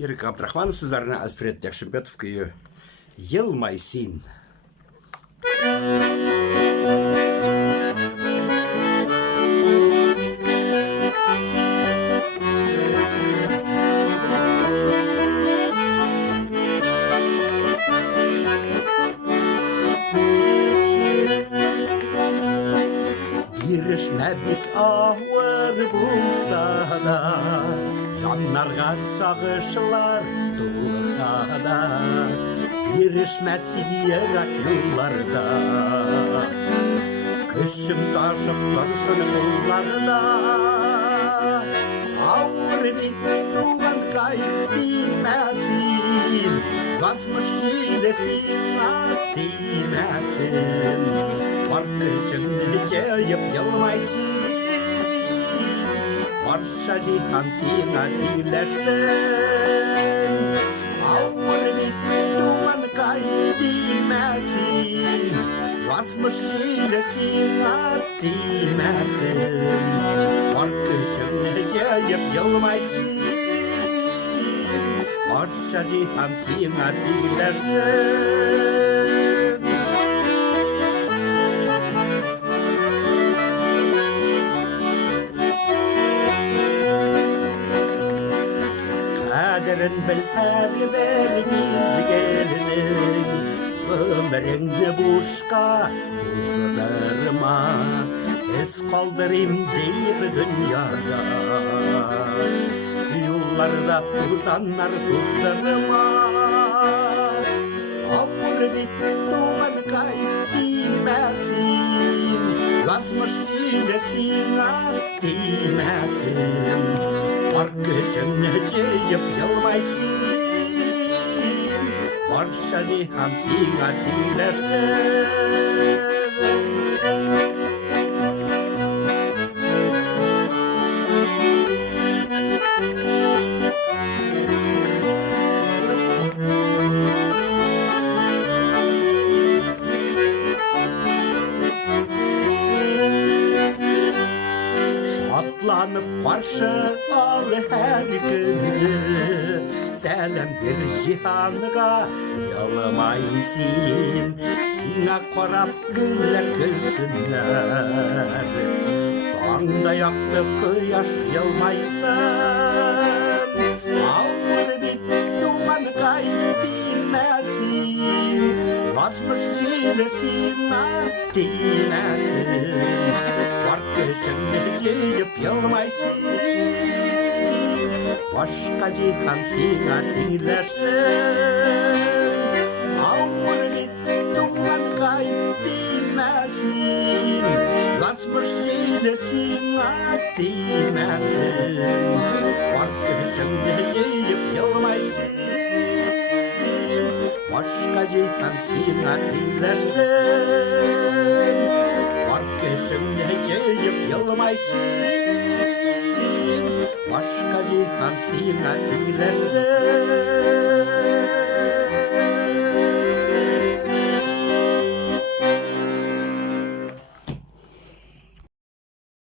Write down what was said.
Erik Abdrahmanov sözlerine Alfred Yakşımpetov köyü Yılmaysın. Girişmebik ağır bulsa da, canlarga sağışlar tulsa da, girişmesin yerak yollarda. Kışın taşıp dursun kollarda, ağır bir tuğan kayıp değmesin, basmış çilesin at değmesin. Kışın ceyip yılmaysın, barşa cihan sana dilersin. Ağır bir duman kayıp değmesin, basmış çilesin at değmesin. Kışın ceyip yılmaysın, barşa cihan sana dilersin. Kaderin bil her veriniz gelinin, ömrünü boşka uzdırma, iz kaldırayım deyip dünyada. Yollarda tuzanlar tuzdırma, ağır bir duman kayıp değmesin, basmış çilesin at değmesin. Kışın ceyip yılmaysın, barşa cihan sana dilersin. Atlanıp karşı al her günü, selam bir cihanıga yalamaysın. Sina korap güller gülsünler, doğanda yaktı kıyaş yalmaysın. Ağır bir duman kayıp değmesin, basmış çilesin at değmesin. Kışın ceyip yılmaysın, başka cihan sana dilersin. Ağır bir duman kayıp değmesin, basmış çilesin at değmesin. Kışın ceyip yılmaysın, başka cihan sana dilersin. Kışın ceyip yılmaysın, başka cihan sana dilersin.